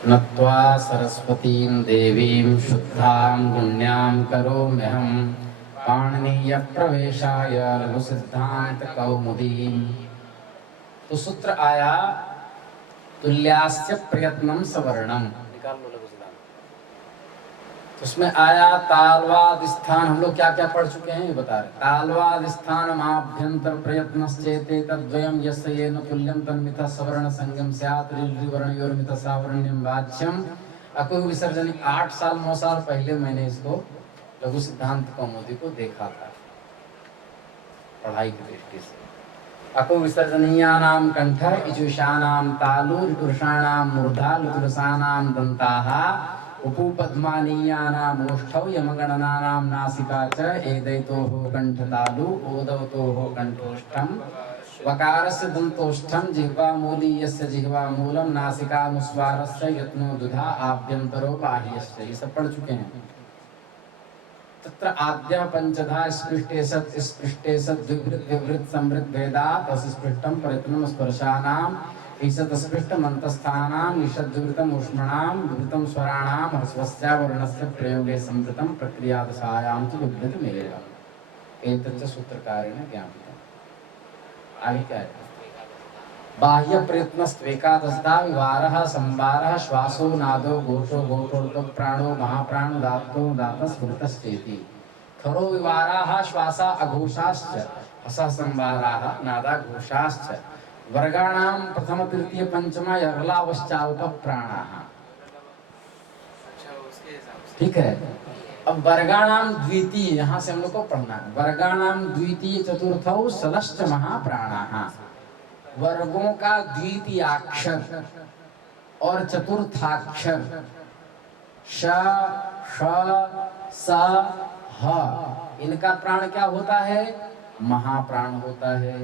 नत्वा सरस्वतीं देवीं शुद्धां पुण्यां करोम्यहं पाणिनीयप्रवेशाय लघुसिद्धान्तकौमुदीं। तो सूत्र आया तुल्यास्य प्रयत्नं सवर्णम, निकाल लो लघु सिद्धांत। तो उसमें आया तालवाद स्थान, हम लोग क्या क्या पढ़ चुके हैं ये बता रहे। तालवाद स्थान माभ्यंतर प्रयत्नश्चेते तद्वयं यस्य येन तुल्यं तन्मितः सवर्ण संगम स्यात् ऋवर्णयोर्मितः सावर्ण्यं वाच्यम। अकु विसर्जन 8 साल 9 साल पहले मैंने इसको लघु सिद्धांत कौमुदी को देखा था पढ़ाई की दृष्टि से। अको विसर्जनीयानां कंठ इजुषाणां तालु ऋतुषाणां मूर्धा लुतुरसानां दन्ताः उपपद्मानीयानां ओष्ठौ यमगणनानां नासिका च एदैतोः कंठतालु ओदवतोः कंठोष्ठं वकारस्य दन्तोष्ठं जिह्वामूली यस्य जिह्वामूलं नासिकानुस्वारस्य यत्नो दुधा आभ्यन्तरो बाह्यश्च। ये सब पढ़ चुके हैं। तत्र आद्या पंचधा स्पृष्टे सत् स्पृष्टे सत् द्विवृत् विवृत् संवृत् भेदात् अस्पृष्टं प्रयत्नं स्पर्शानां ईषत् स्पृष्टं अंतस्थानां ईषत् द्विवृतं ऊष्मणां द्विवृतं स्वराणां ह्रस्वस्य वर्णस्य प्रयोगे संवृतं प्रक्रियादशायां च विवृतमेव। एतच्च सूत्रकारेण ज्ञापितम्। आगे क्या है? बाह्य प्रयत्नस्त्वेकादशधा विवारः संवारः श्वासो नादो घोषो घोषोर्तो प्राणो महाप्राण दातो दातस्मृतश्चेति। खरो विवाराः श्वासा अघोषाश्च हसः संवाराः नादा घोषाश्च वर्गाणां प्रथम तृतीय पंचम यरलावश्चाल्पप्राणाः। ठीक है। अब वर्गाणां द्वितीय, यहाँ से हम लोग को पढ़ना है। वर्गाणां द्वितीय चतुर्थौ सलश्च महाप्राणाः। वर्गों का द्वितीयाक्षर और चतुर्थाक्षर श, श, स, ह, इनका प्राण क्या होता है? महाप्राण होता है।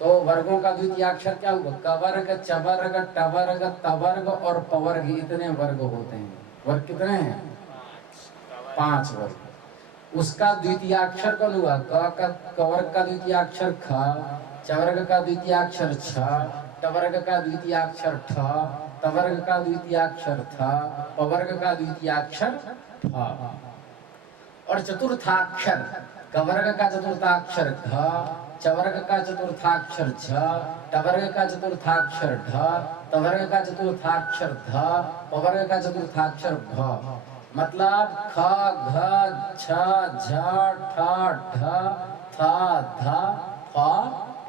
तो वर्गों का द्वितीयाक्षर क्या होगा? कवर्ग, चवर्ग, टवर्ग, तवर्ग और पवर्ग, इतने वर्ग होते हैं। वर्ग कितने हैं? 5 वर्ग। उसका द्वितीयाक्षर कौन हुआ? कवर्ग का द्वितीयाक्षर ख, चवर्ग का द्वितीयाक्षर छ, टवर्ग का द्वितीयाक्षर ठ, तवर्ग का द्वितीयाक्षर थ, पवर्ग का द्वितीयाक्षर फ। और चतुर्थाक्षर कवर्ग का चतुर्थाक्षर घ, चवर्ग का चतुर्थाक्षर झ, टवर्ग का चतुर्थाक्षर ढ, तवर्ग का चतुर्थाक्षर ध, पवर्ग का चतुर्थाक्षर भ। मतलब ख, घ, छ, झ, ठ, ढ, थ, ध, फ,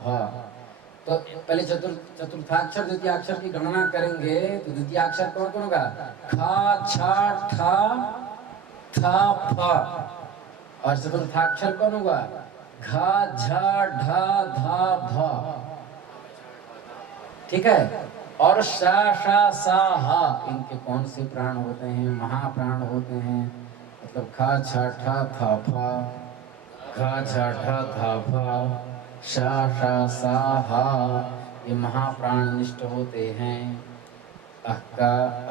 भ। तो पहले चतुर्थाक्षर द्वितीयाक्षर की गणना करेंगे तो द्वितीयाक्षर कौन कौन होगा? ख, छ, ठ, थ, फ। और चतुर्थाक्षर कौन होगा? घ, झ, ढ, ध, भ। ठीक है। और श, श, स, ह, इनके कौन से प्राण होते हैं? महाप्राण होते हैं। मतलब ख, छ, ठ, थ, फ, घ, झ, ढ, ध, भ, श, श, स, ह, ये महाप्राण निष्ठ होते हैं। अक्क,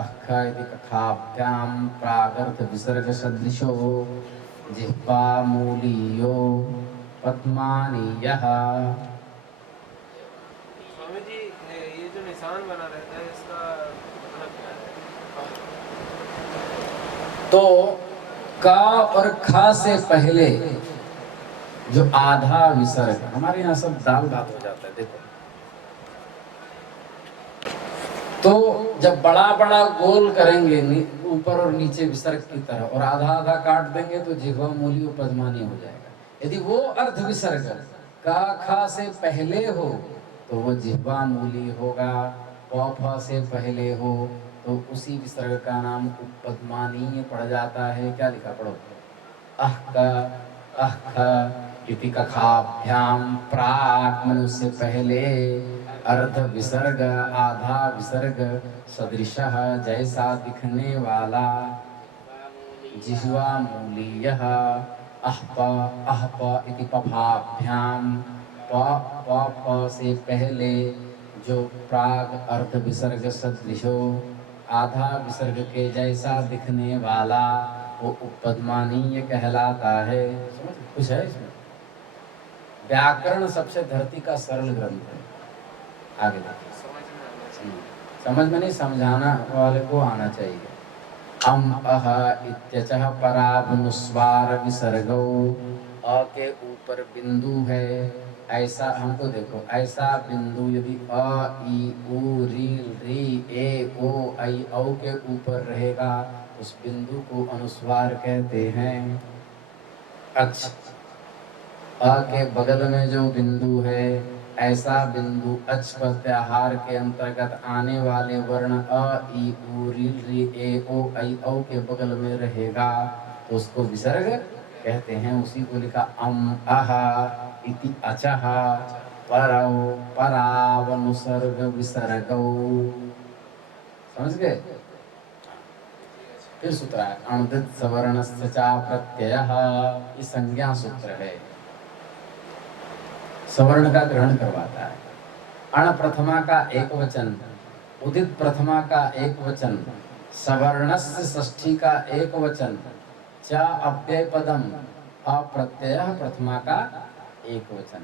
अक्ख इति कथाभ्यां प्रागर्थ विसर्ग सदृशो जिह्वा मूलीयो पद्मानीयः। स्वामी जी, ये जो निशान बना रहता है इसका मतलब क्या है? तो क और ख से पहले जो आधा विसर्ग, हमारे यहाँ सब दाल भात हो जाता है। देखो, तो जब बड़ा बड़ा गोल करेंगे ऊपर और नीचे विसर्ग की तरह और आधा आधा काट देंगे तो जिह्वा मूली और पद्मानी हो जाएगा। यदि वो अर्ध विसर्ग का ख से पहले हो तो वो जिह्वा मूली होगा। प फ से पहले हो तो उसी विसर्ग का नाम उपपद्मानीय पड़ जाता है। क्या लिखा? पढ़ो। अह इति कखाभ्याम प्राक, मनुष्य पहले अर्ध विसर्ग आधा विसर्ग सदृशः जैसा दिखने वाला जिह्वा मूलीयः। अहप इति पभाभ्याम प से पहले जो प्राग अर्ध विसर्ग सदृशो आधा विसर्ग के जैसा दिखने वाला वो उपपद्मानीय कहलाता है। कुछ है इसमें? व्याकरण सबसे धरती का सरल ग्रंथ है। आगे देखिए। समझ में नहीं, समझाना वाले को आना चाहिए। अम अह इत्यचः परावनुस्वार विसर्गौ, अ के ऊपर बिंदु है, ऐसा हमको देखो, ऐसा बिंदु यदि अ ई उ री री ए ओ ऐ औ के ऊपर रहेगा, उस बिंदु को अनुस्वार कहते हैं। अच्छा, अ के बगल में जो बिंदु है, ऐसा बिंदु अच प्रत्याहार के अंतर्गत आने वाले वर्ण अ ई उ री री ए ओ ऐ औ के बगल में रहेगा, तो उसको विसर्ग कहते हैं। उसी को लिखा अम अह इति अचः परौ परावनुसर्ग विसर्गौ। समझ गए? फिर सूत्र है अणुदित सवर्णस्य चा प्रत्ययः, ये संज्ञा सूत्र है, सवर्ण का ग्रहण करवाता है। अण प्रथमा का एक वचन, उदित प्रथमा का एक वचन, सवर्णस्य षष्ठी का एक वचन, च अव्यय पदम अप्रत्ययः प्रथमा का एक वचन।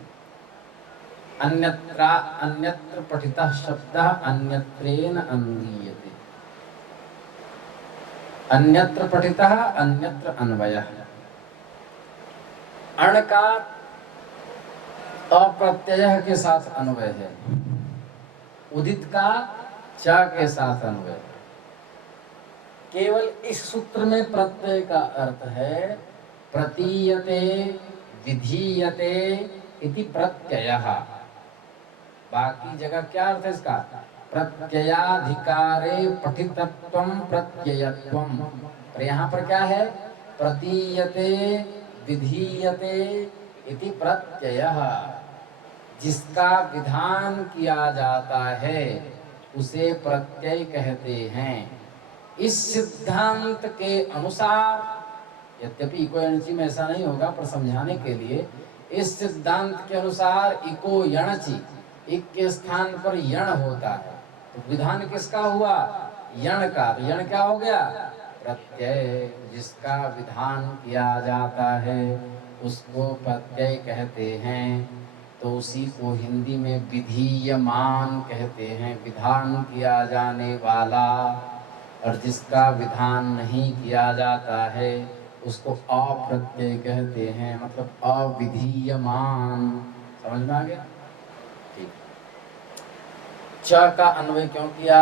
अन्यत्र पठितः शब्दः अन्यत्रेण अन्वीयते, अन्यत्र पठितः अन्यत्र अन्वयः। अण का अप्रत्यय के साथ अन्वय है, उदित का च के साथ अन्वय। केवल इस सूत्र में प्रत्यय का अर्थ है प्रतीयते विधीयते इति प्रत्ययः। बाकी जगह क्या अर्थ है इसका? प्रत्ययाधिकारे पठितत्वम प्रत्ययत्वम। और यहाँ पर क्या है? प्रतीयते विधीयते इति प्रत्ययः। जिसका विधान किया जाता है उसे प्रत्यय कहते हैं। इस सिद्धांत के अनुसार, यद्यपि इको यणचि में ऐसा नहीं होगा, पर समझाने के लिए, इस सिद्धांत के अनुसार इको यणचि, इक के स्थान पर यण होता है, तो विधान किसका हुआ? यण का। तो यण क्या हो गया? प्रत्यय। जिसका विधान किया जाता है उसको प्रत्यय कहते हैं। तो उसी को हिंदी में विधीयमान कहते हैं, विधान किया जाने वाला। और जिसका विधान नहीं किया जाता है उसको अप्रत्यय कहते हैं, मतलब अविधीयमान। समझ में आ गया? ठीक। च का अन्वय क्यों किया?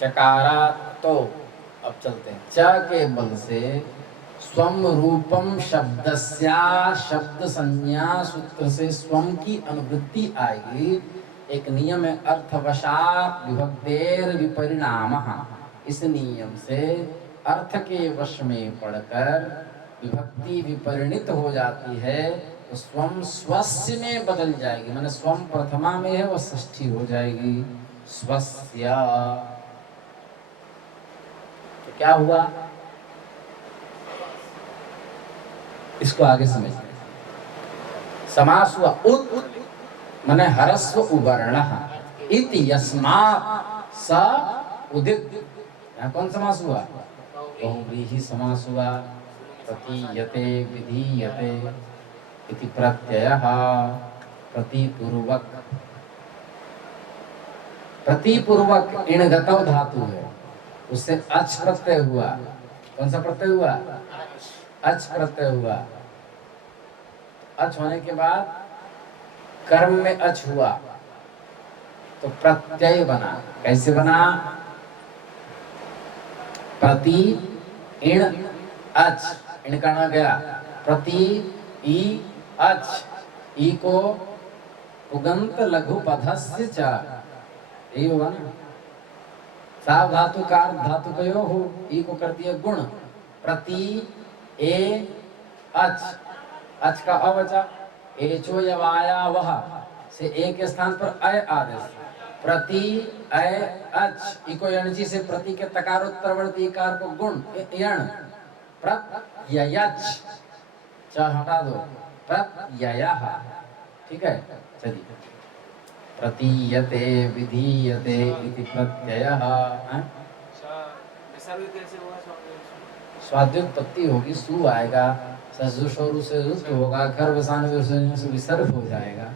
चकारा। तो अब चलते हैं। च के बल से स्वम रूपम शब्दस्या, शब्द संज्ञा सूत्र से स्वम की अनुवृत्ति आएगी। एक नियम है अर्थवशात् विभक्तेर विपरिणामः। इस नियम से अर्थ के वश में पड़कर विभक्ति विपरिणित हो जाती है, तो स्वम स्वस्य में बदल जाएगी। माने स्वम प्रथमा में है, वह षष्ठी हो जाएगी, स्वस्य। तो क्या हुआ? इसको आगे समझ। समास हुआ उत माने हरस्व उवर्णः इति यस्मात् स उदित। यहाँ कौन समास हुआ? बहुव्रीहि समास हुआ। प्रतीयते विधीयते इति प्रत्ययः। प्रतिपूर्वक, प्रतिपूर्वक इणगतौ धातु है, उससे अच प्रत्यय हुआ। कौन सा प्रत्यय हुआ? अच प्रत्यय हुआ। अच होने के बाद कर्म में अच हुआ तो प्रत्यय बना। कैसे बना? प्रति इण अच, इणकणा गया, प्रति ई अच, ई को उगंत लघु पधस्य च, यही होगा ना। साव धातु कार धातु कयो हो, ई को कर दिया गुण, प्रति ए अच, अच का अवचा, एचो यवाया वह से ए के स्थान पर अय आदेश, प्रति अय अच, इको यणचि से प्रति के तकारोत्तरवर्ती इकार को गुण यण, प्रत्ययच, च हटा दो, प्रत्ययः। ठीक है, चलिए। प्रतीयते विधीयते इति प्रत्ययः। स्वाद्योत्पत्ति होगी, सु आएगा, सजुषोरु से रुत होगा, गर्भसान से विसर्ग हो जाएगा।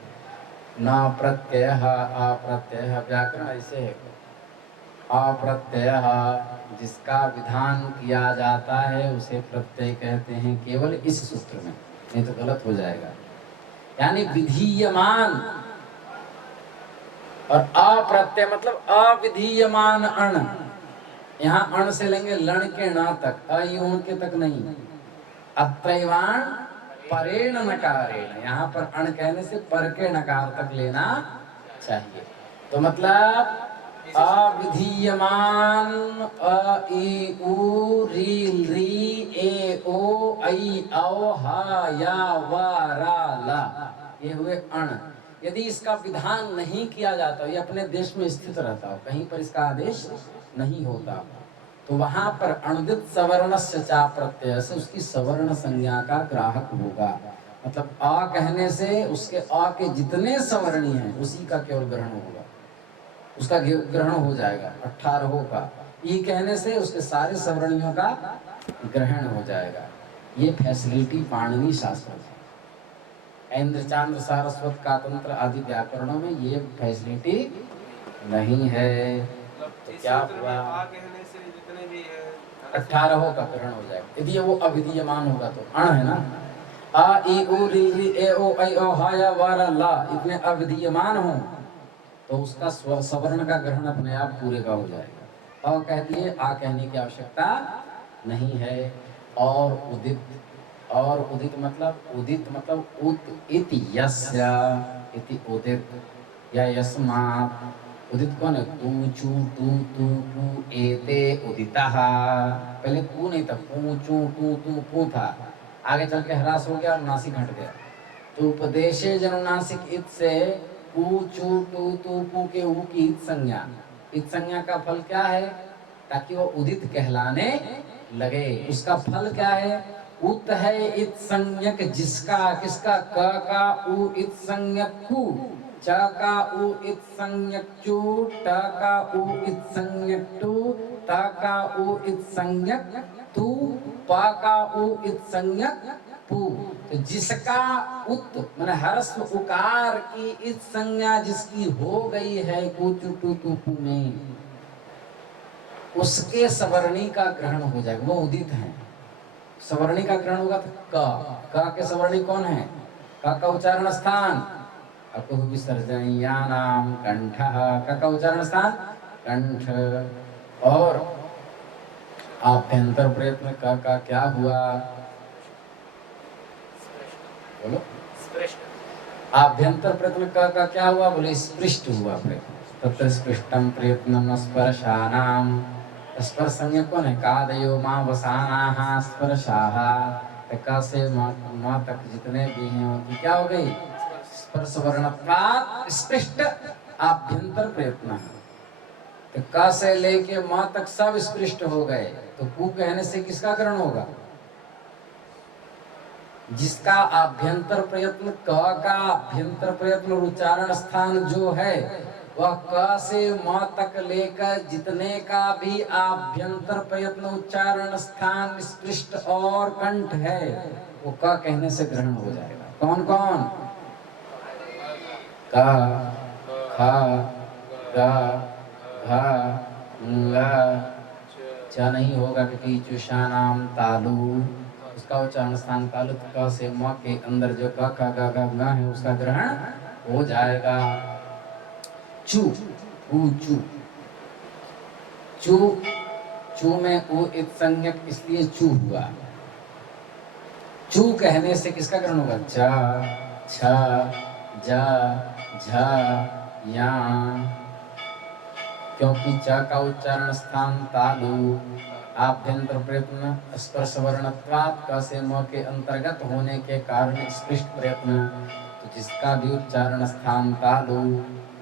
न प्रत्ययः अप्रत्ययः, व्याकरण ऐसे है। अप्रत्ययः जिसका विधान किया जाता है उसे प्रत्यय कहते हैं, केवल इस सूत्र में, नहीं तो गलत हो जाएगा। यानी विधीयमान और अप्रत्यय मतलब अविधीयमान अण। यहाँ अण से लेंगे लण के ना तक, अयोन के तक नहीं। अत्रैवाण परेण नकारेण, यहाँ पर अण कहने से पर के नकार तक लेना चाहिए। तो मतलब अविधीयमान अ ई उ री री ए ओ ऐ औ हा या वा रा ला, ये हुए अण। यदि इसका विधान नहीं किया जाता, ये अपने देश में स्थित रहता हो, कहीं पर इसका आदेश नहीं होता, तो वहां पर अणुदित सवर्णस्य चा प्रत्यय से उसकी सवर्ण संज्ञा का ग्राहक होगा। मतलब आ कहने से उसके आ के जितने सवर्णी हैं उसी का केवल ग्रहण होगा, उसका ग्रहण हो जाएगा 18 का। ई कहने से उसके सारे सवर्णियों का ग्रहण हो जाएगा। ये फैसिलिटी पाणिनि शास्त्र है। इंद्र चांद्र सारस्वत का तंत्र आदि व्याकरणों में ये फैसिलिटी नहीं है। तो क्या हुआ, 18 का ग्रहण हो जाएगा। यदि वो अविधीयमान होगा तो अण है ना, आ ई उ री री ए ओ ऐ औ हा या वा रा ला इतने अविधीयमान हो तो उसका सवर्ण का ग्रहण अपने आप पूरे का हो जाएगा। और कहती है आ कहने की आवश्यकता नहीं है। और उदित मतलब उत इति यस्य इति उदित या यस्मात्। उदित कौन है, तू चू तू तू पू एते उदितः। पहले पू नहीं था, पू चू तू तू पू था, आगे चल के ह्रास हो गया और नासिक हट गया। तो उपदेशे जनुनासिक इत से ऊ चू टू तू पू के ऊ की इत संज्ञा। इत संज्ञा का फल क्या है, ताकि वो उदित कहलाने लगे। उसका फल क्या है, उत है इत संज्ञक जिसका, किसका, क का उ इत संज्ञक कु, च का उ इत संज्ञक चू, ट का उ इत संज्ञक टू, त का उ इत संज्ञक तू, प का उ इत संज्ञक पू। तो जिसका उत माने हरस्व उकार की इत संज्ञा जिसकी हो गई है कुचु टू तू पू में, उसके सवर्णी का ग्रहण हो जाएगा, वो उदित है। सवर्णी का ग्रहण होगा तो क के सवर्णी कौन है, क का उच्चारण स्थान अकुह विसर्जनीयानाम कंठः, क का उच्चारण स्थान कंठ। और आभ्यंतर प्रयत्न क का क्या हुआ, बोलो, आभ्यंतर प्रयत्न का क्या हुआ, बोले स्पृष्ट हुआ प्रयत्न। तत्र स्पृष्टम प्रयत्नम स्पर्शानाम, स्पर्श संज्ञा कौन है, कादयो मां वसानाः स्पर्शाः। क से मां तक जितने भी हैं उनकी क्या हो गई, स्पर्श वर्णत्वात् स्पृष्ट आभ्यंतर प्रयत्न। तो क से लेके मां तक सब स्पृष्ट हो गए, तो कु कहने से किसका ग्रहण होगा, जिसका आभ्यंतर प्रयत्न, क का आभ्यंतर प्रयत्न उच्चारण स्थान जो है वह क से म तक लेकर जितने का भी आभ्यंतर प्रयत्न उच्चारण स्थान स्पृष्ट और कंठ है वो क कहने से ग्रहण हो जाएगा। कौन कौन, क ख ग घ ल, च नहीं होगा क्योंकि चुषानाम तालु, उसका उच्चारण स्थान तालु क से म के अंदर जो क ख ग घ ङ है उसका ग्रहण हो जाएगा। चू ऊ चू, चू चू में उ इत संज्ञक इसलिए चू हुआ। चू कहने से किसका ग्रहण होगा, च छ ज झ या, क्योंकि च का उच्चारण स्थान तालु, आभ्यंतर प्रयत्न स्पर्श वर्णत्वात् क से म के अंतर्गत होने के कारण स्पृष्ट प्रयत्न। तो जिसका भी उच्चारण स्थान तालु,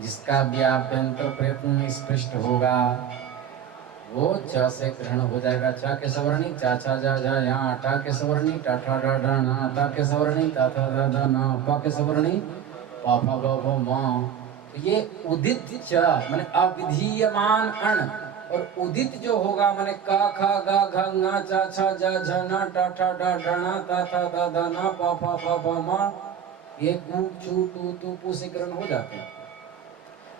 जिसका भी आभ्यंतर प्रयत्न स्पृष्ट होगा वो च से ग्रहण हो जाएगा। च के सवर्णी चा छा जा जा या, ट के सवर्णी टा ठा डा डा ना, त के सवर्णी ता था दा दा ना, प के सवर्णी प फ ब भ म। तो ये उदित च माने अविधीयमान अण, और उदित जो होगा माने क ख ग घ ङ च छ ज झ न ट ठ ड ढ ण त थ द द न प फ ब भ म, ये कु चू टू तू पू से ग्रहण हो जाते हैं।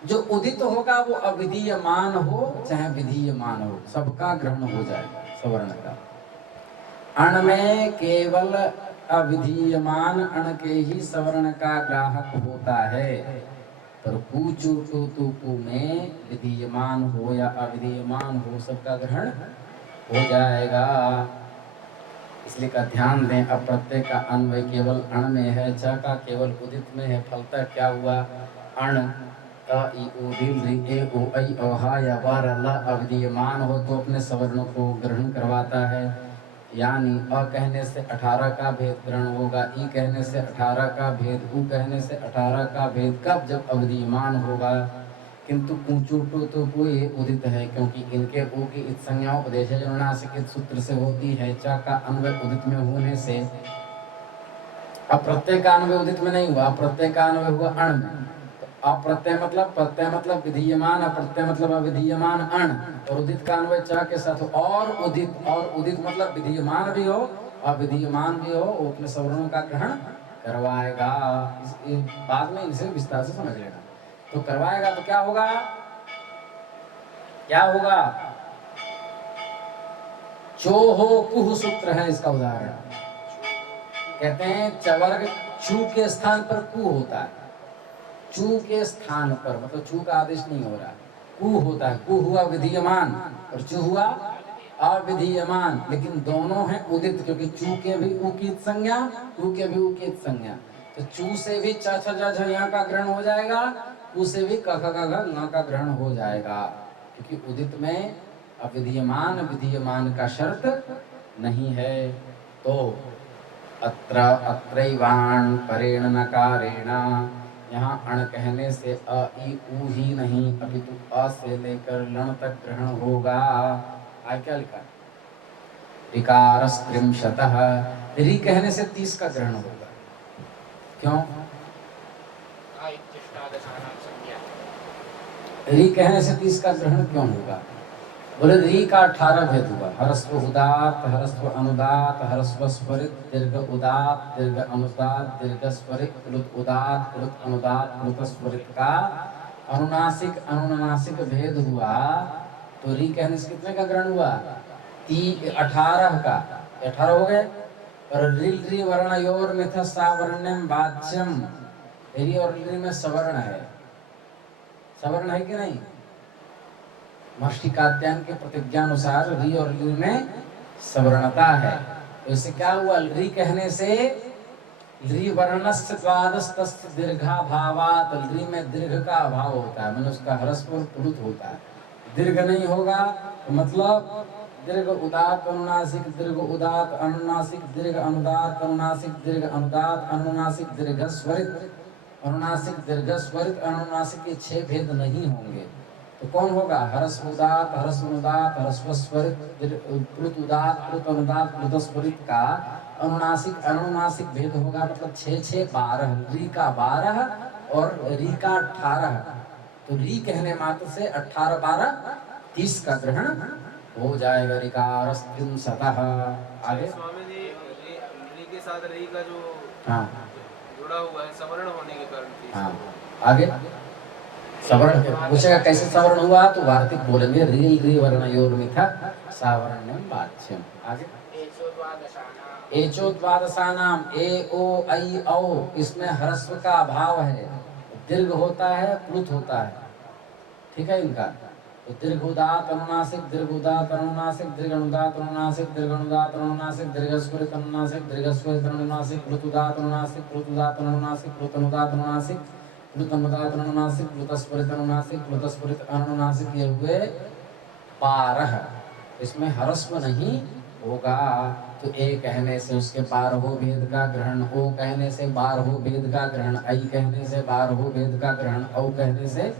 जो उदित होगा वो अविधीयमान हो चाहे विधीयमान हो, सबका ग्रहण हो जाएगा सवर्ण का। अण में केवल अविधीयमान अण के ही सवर्ण का ग्राहक होता है, पर कु चु टु तु कु में विधीयमान हो या अविधीयमान हो सबका ग्रहण हो जाएगा। इसलिए का ध्यान दें, अप्रत्यय का अन्वय केवल अण में है, च का केवल उदित में है। फलतः क्या हुआ, अण अ इ उ ऋ ऋ ए ओ ऐ औ हा या व र ल अविधीयमान हो तो अपने सवर्णों को ग्रहण करवाता है। यानी अ कहने से 18 का भेद ग्रहण होगा, ई कहने से 18 का भेद, उ कहने से 18 का भेद, कब, जब अविधीयमान होगा। किंतु ऊंचू टू तो कोई उदित है, क्योंकि इनके ऊ की इत संज्ञा उपदेश अनुनासिक सूत्र से होती है। च का अन्वय उदित में होने से, अप्रत्यय का अन्वय उदित में नहीं हुआ, अप्रत्यय का अन्वय हुआ अण में। अप्रत्यय मतलब, प्रत्यय मतलब विधीयमान, अप्रत्यय मतलब अविधीयमान अण, और उदित का अन्वय च के साथ और उदित, और उदित मतलब विधीयमान भी हो अविधीयमान भी हो, वो अपने सवर्णों का ग्रहण करवाएगा। बाद में इसे विस्तार से समझ लेना। तो करवाएगा तो क्या होगा, क्या होगा, चो हो कुह सूत्र है इसका उदाहरण। कहते हैं चवर्ग चू के स्थान पर कु होता है, चू के स्थान पर, मतलब चू का आदेश नहीं हो रहा, कु होता है। कु हुआ विधीयमान और चू हुआ अविधीयमान, लेकिन दोनों हैं उदित, क्योंकि चू के भी उ की संज्ञा, कु के भी उ की संज्ञा। तो चू से भी च छ ज झ यहाँ का ग्रहण हो जाएगा, कु से भी क ख ग घ ङ का ग्रहण हो जाएगा, क्योंकि उदित में अविधीयमान विधीयमान का शर्त नहीं है। तो अत्र अत्रैवाण परेण नकारेण, यहाँ अण कहने से अ ई उ ही नहीं अपितु अ से लेकर लण तक ग्रहण होगा। आगे क्या लिखा, ऋकारस्त्रिंशतः, ऋ कहने से 30 का ग्रहण होगा। क्यों, ऋ कहने से 30 का ग्रहण क्यों होगा, बोले ऋ का 18 भेद हुआ, हरस्व उदात, हरस्व अनुदात, हरस्व स्वरित, दीर्घ उदात, दीर्घ अनुदात, दीर्घ स्वरित, प्लुत उदात, प्लुत अनुदात, प्लुत स्वरित का अनुनासिक अनुनासिक भेद हुआ। तो ऋ कहने से कितने का ग्रहण हुआ, 18 का, 18 हो गए। और ऋ वर्णयोर मिथ सावर्ण्यम वाच्यम, ऋ और ऋ में सवर्ण है, सवर्ण है कि नहीं, महर्षि कात्यायन के प्रतिज्ञानुसार ऋ और ऋ में सवर्णता है। तो इससे क्या हुआ, ऋ कहने से ऋ वर्णस्य द्वादशतस्य दीर्घाभावात्, ऋ में दीर्घ का अभाव होता है, मतलब उसका ह्रस्व और प्लुत होता है। दीर्घ नहीं होगा तो मतलब दीर्घ उदात अनुनासिक, दीर्घ उदात अनुनासिक, दीर्घ अनुदात अनुनासिक, दीर्घ अनुदात अनुनासिक, दीर्घ स्वरित अनुनासिक, दीर्घ स्वरित अनुनासिक, ये 6 भेद नहीं होंगे। तो कौन होगा, हरस्व उदात, हरस्व अनुदात, हरस्व स्वरित, प्लुत उदात, प्लुत अनुदात, प्लुत स्वरित का अनुनासिक अनुनासिक भेद होगा। मतलब 6 6 12, ऋ का 12 और ऋ का 18। तो ऋ कहने मात्र से 18 12 30 का ग्रहण हो जाएगा। ऋकारस्त्रिंशतः। आगे स्वामी जी, ऋ के साथ ऋ का जो हाँ जुड़ा हुआ है सवर्ण होने के कारण, हाँ आगे सवर्ण पूछेगा कैसे सवर्ण हुआ, तो वार्तिक बोलेंगे ऋ वर्णयोर मिथा सावर्ण्यम वाच्यम। आगे एचोद्वादशानाम, ए ओ ऐ औ, इसमें ह्रस्व का अभाव है, दीर्घ होता है प्लुत होता है, ठीक है इनका। तो दीर्घ उदात अनुनासिक, दीर्घ उदात अनुनासिक, दीर्घ अनुदात अनुनासिक, दीर्घ अनुदात अनुनासिक, दीर्घ स्वरित अनुनासिक, दीर्घ स्वरित अनुनासिक, प्लुत उदात अनुनासिक, प्लुत उदात अनुनासिक, प्लुत अनुदात अनुनासिक, प्लुत अनुदात अनुनासिक, प्लुत स्वरित अनुनासिक, प्लुत स्वरित अनुनासिक, ये हुए 12। इसमें ह्रस्व नहीं होगा। तो ए कहने से उसके 12 भेद का ग्रहण, ओ कहने से 12 भेद का ग्रहण, ऐ कहने से 12 भेद का ग्रहण, औ कहने से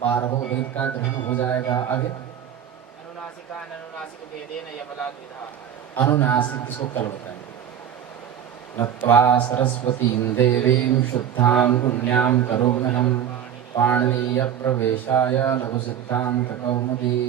12 भेद का ग्रहण हो जाएगा। आगे अनुनासिक, इसको कल बताएंगे। नत्वा सरस्वतीं देवीं शुद्धां पुण्यां करुणहं पाणिनीय प्रवेशाय लघु सिद्धांत कौमुदी।